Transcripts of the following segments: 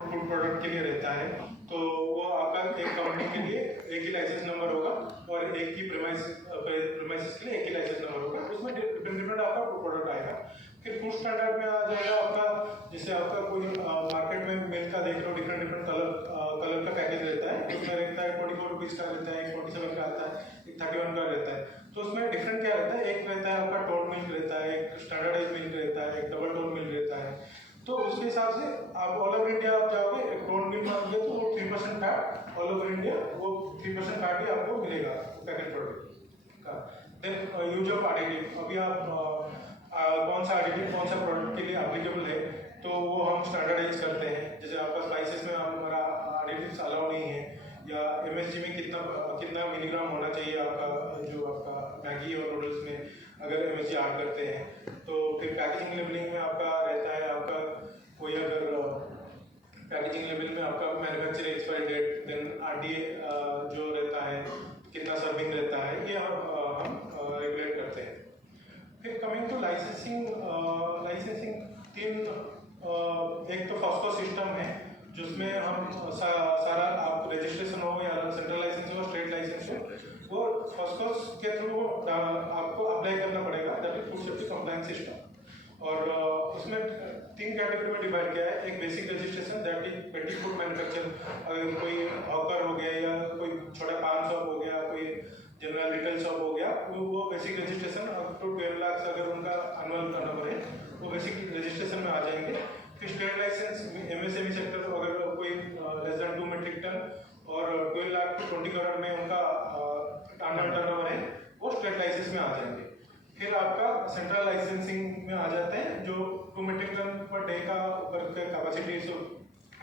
Food product के लिए रहता है, तो वो आपका एक कंपनी के लिए एक ही लाइसेंस नंबर होगा और एक ही प्रेमाइसिस के लिए एक ही लाइसेंस नंबर होगा। उसमें डिफरेंट आपका प्रोडक्ट आएगा। फिर फूड स्टैंडर्ड में आ जाएगा आपका, जैसे आपका कोई मार्केट में मिल्क का देख लो, डिफरेंट कलर का पैकेज रहता है। उसमें रहता है 24 रुपीज़ का रहता है, 47 का आता है, 31 का रहता है। तो उसमें डिफरेंट क्या रहता है, एक रहता है आपका टोन मिल्क रहता है, एक स्टैंडर्डाइज मिल्क रहता है, एक डबल टोन मिल्क रहता है। तो उसके हिसाब से आप ऑल ओवर इंडिया आप जाओगे, एक टोन मिल्क मांगोगे तो वो 3% फैट ऑल ओवर इंडिया, वो 3% फैट ही आपको मिलेगा पैकेट प्रोडक्ट का। देन यूज ऑफ एडिटिव, अभी आप कौन सा एडिटिव कौन सा प्रोडक्ट के लिए एप्लीकेबल है, तो वो हम स्टैंडर्डाइज करते हैं। जैसे आपका स्पाइसेस में हमारा एडिटिव्स अलाउ नहीं है, या एमएसजी में कितना मिलीग्राम होना चाहिए आपका, जो आपका मैगी और नूडल्स में अगर एमएसजी ऐड करते हैं। तो फिर पैकेजिंग लेबलिंग में आपका रहता है, आपका कोई अगर पैकेजिंग लेबल में आपका manufacturing expiry date, then RDA जो रहता है, कितना सर्विंग रहता है, ये हम रेगुलेट करते हैं। फिर कमिंग टू लाइसेंसिंग, तीन एक तो फॉस्को सिस्टम है जिसमें हम सारा आप रजिस्ट्रेशन हो या सेंट्रल लाइसेंस हो, स्टेट लाइसेंस हो, वो फॉस्को के थ्रू आपको अप्लाई करना पड़ेगा, that is food safety compliance system. और उसमें 3 कैटेगरी में डिवाइड किया है। एक बेसिक रजिस्ट्रेशन, दैट इज पेटी फूड मैन्युफैक्चर, अगर कोई हॉकर हो गया या कोई छोटा पान शॉप हो गया, कोई जनरल रिटेल शॉप हो गया, वो basic registration up to 12 lakh अगर उनका एनुअल टर्नओवर है, वो बेसिक रजिस्ट्रेशन में आ जाएंगे। फिर स्टेट लाइसेंस एमएसएमई सेक्टर, अगर कोई लेस देन 2 मीट्रिक टन और 12 लाख टू 20 करोड़ में उनका एनुअल टर्नओवर है, वो स्टेट लाइसेंस में आ जाएंगे। फिर आपका सेंट्रल लाइसेंसिंग में आ जाते हैं, जो 2 मीट्रिक टन पर डे का कैपेसिटी से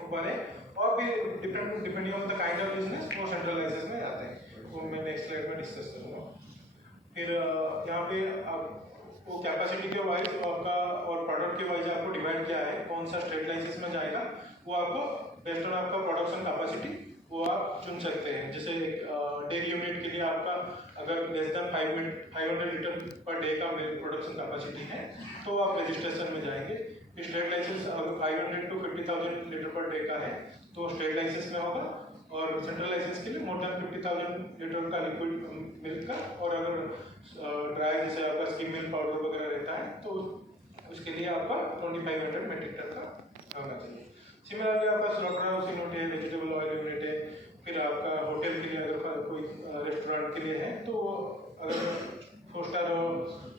ऊपर है, और भी depending on the kind of business वो सेंट्रल लाइसेंस में आते हैं। वो मैं नेक्स्ट स्लाइड में डिस्कस करूँगा। फिर यहाँ पे आपको कैपेसिटी के वाइज आपका और प्रोडक्ट के वाइज आपको डिवाइड किया है, कौन सा स्टेट लाइसेंस में जाएगा, वो आपको बेस्ड ऑन आपका प्रोडक्शन कैपेसिटी वो आप चुन सकते हैं। जैसे डेयरी यूनिट के लिए आपका अगर less than 500 litre per day का मिल्क प्रोडक्शन कैपेसिटी है, तो आप रजिस्ट्रेशन में जाएंगे। स्टेट लाइसेंस अगर 500 टू 50,000 लीटर पर डे का है, तो स्टेट लाइसेंस में होगा। और सेंट्रल लाइसेंस के लिए मोर देन 50,000 लीटर का लिक्विड मिल्क का, और अगर ड्राई जैसे आपका स्किम मिल्क पाउडर वगैरह रहता है, तो उसके लिए आपका 2500 मीट्रिक टन का होना चाहिए। सिमिलरली आपका स्लॉटर हाउस यूनिट है, वेजिटेबल ऑयल यूनिट है। फिर आपका होटल के लिए अगर कोई रेस्टोरेंट के लिए है, तो अगर 4 स्टार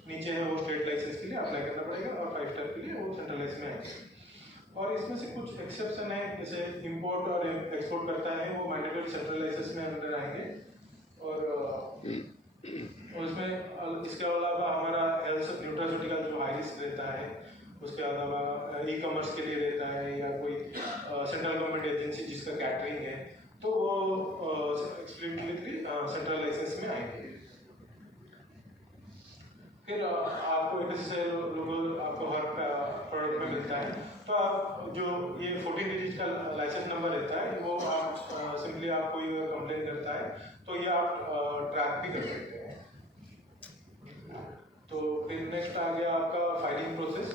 नीचे है, वो स्टेट लाइसेंस के लिए अप्लाई करना पड़ेगा, और 5 स्टार के लिए वो सेंट्रल लाइसेंस में आएगा। और इसमें से कुछ एक्सेप्शन है, जैसे इंपोर्ट और एक्सपोर्ट करता है, वो मैंडेटरी सेंट्रल लाइसेंस में अंदर आएंगे। और इसमें इसके अलावा हमारा हेल्थ न्यूट्रास्यूटिकल जो हाई रिस्क रहता है, उसके अलावा ई कॉमर्स के लिए रहता है, या कोई सेंट्रल गवर्नमेंट एजेंसी जिसका कैटरिंग है, तो वो एक्सक्लूसिवली सेंट्रल लाइसेंस में आएंगे। फिर आपको एक लोगो आपको हर प्रोडक्ट में मिलता है, तो आप जो ये 14 डिजिट का लाइसेंस नंबर रहता है, वो आप सिंपली आप कोई कंप्लेन करता है तो ये आप ट्रैक भी कर सकते हैं। तो फिर नेक्स्ट आ गया आपका फाइलिंग प्रोसेस।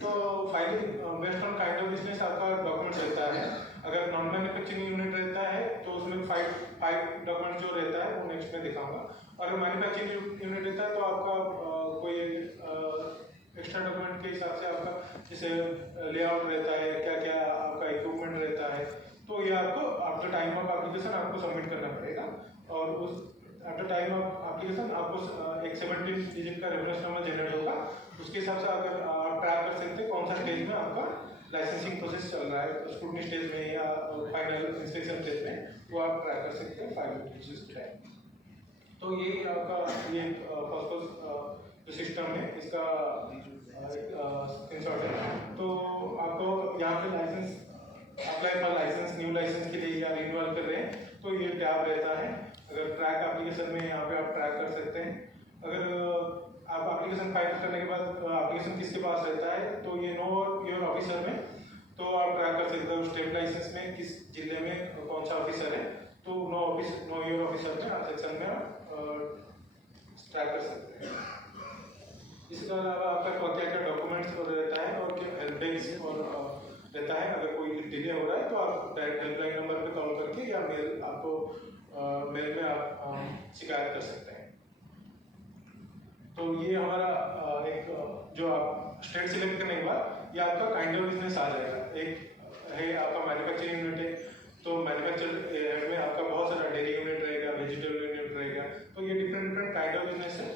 तो filing based on kind of business आपका डॉक्यूमेंट रहता है। अगर नॉन मैन्युफैक्चरिंग यूनिट रहता है, तो उसमें 5 डॉक्यूमेंट जो रहता है वो नेक्स्ट में दिखाऊंगा। और मैन्युफैक्चरिंग यूनिट रहता है, तो आपका कोई एक्स्ट्रा डॉक्यूमेंट के हिसाब से आपका जैसे लेआउट रहता है, क्या क्या आपका इक्विपमेंट रहता है, तो ये आपको आफ्टर टाइम ऑफ एप्लीकेशन आपको सबमिट करना पड़ेगा। और उस आफ्टर टाइम ऑफ एप्लीकेशन आपको एक 17 डिजिट का रेफरेंस नंबर जनरेट होगा। उसके हिसाब से अगर आप ट्रैक कर सकते हैं कौन सा स्टेज में आपका लाइसेंसिंग प्रोसेस चल रहा है, स्क्रूटनी स्टेज में या फाइनल इंस्पेक्शन स्टेज में, वो आप ट्रैक कर सकते हैं 5 डिजिट है। तो ये आपका ये फर्स्ट जो सिस्टम है, इसका स्क्रीनशॉट है। तो आपको यहाँ पे licence apply for licence, new licence के लिए या रिन्यूअल कर रहे हैं, तो ये टैब रहता है। अगर ट्रैक एप्लीकेशन में यहाँ पे आप ट्रैक कर सकते हैं। अगर आप एप्लीकेशन फाइल करने के बाद एप्लीकेशन किसके पास रहता है, तो ये नो योर ऑफिसर में, तो आप ट्रैक कर सकते हो स्टेट लाइसेंस में किस जिले में कौन सा ऑफिसर है, तो नो योर ऑफिसर में सेक्शन में आप ट्रैक कर सकते हैं। इसके अलावा आपका क्या क्या डॉक्यूमेंट्स रहता है, और क्या हेल्प डेस्क और रहता है। अगर कोई डिले हो रहा है तो आप डायरेक्ट हेल्पलाइन नंबर पे कॉल करके या मेल आपको मेल में आप शिकायत कर सकते हैं। तो ये हमारा एक जो आप स्टेट सिलेक्ट करने के बाद ये आपका काइंड ऑफ बिजनेस आ जाएगा। एक है आपका मैन्युफैक्चरिंग यूनिट है, तो मैन्युफैक्चर में आपका बहुत सारा डेयरी यूनिट रहेगा, वेजिटेबल यूनिट रहेगा, तो ये डिफरेंट काइंड ऑफ बिजनेस है।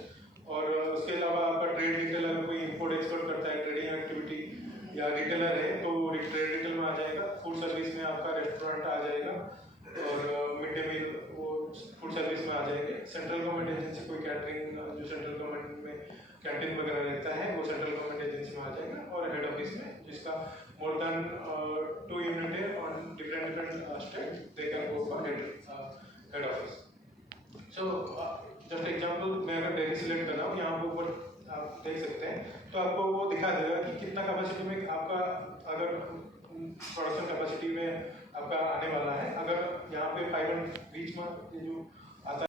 और उसके अलावा आपका ट्रेड रिटेल, अगर कोई इंपोर्ट एक्सपोर्ट करता है, ट्रेडिंग एक्टिविटी या रिटेलर है तो ट्रेड रिटेल में आ जाएगा। फूड सर्विस में आपका रेस्टोरेंट आ जाएगा और मिड डे मील वो फूड सर्विस में आ जाएंगे। सेंट्रल गवर्नमेंट एजेंसी कोई कैटरिंग जो सेंट्रल गवर्नमेंट में कैंटीन वगैरह रहता है वो सेंट्रल गवर्नमेंट एजेंसी में आ जाएगा। और हेड ऑफिस में जिसका मोर देन 2 यूनिट है on different state, they can go for head office. So just example, मैं अगर दिल्ली सिलेक्ट कर रहा हूँ, यहाँ पे ऊपर आप देख सकते हैं तो आपको वो दिखा देगा कि कितना कैपेसिटी में आपका अगर प्रोडक्शन कैपेसिटी में आपका आने वाला है। अगर यहाँ पे 500 बीच में जो आता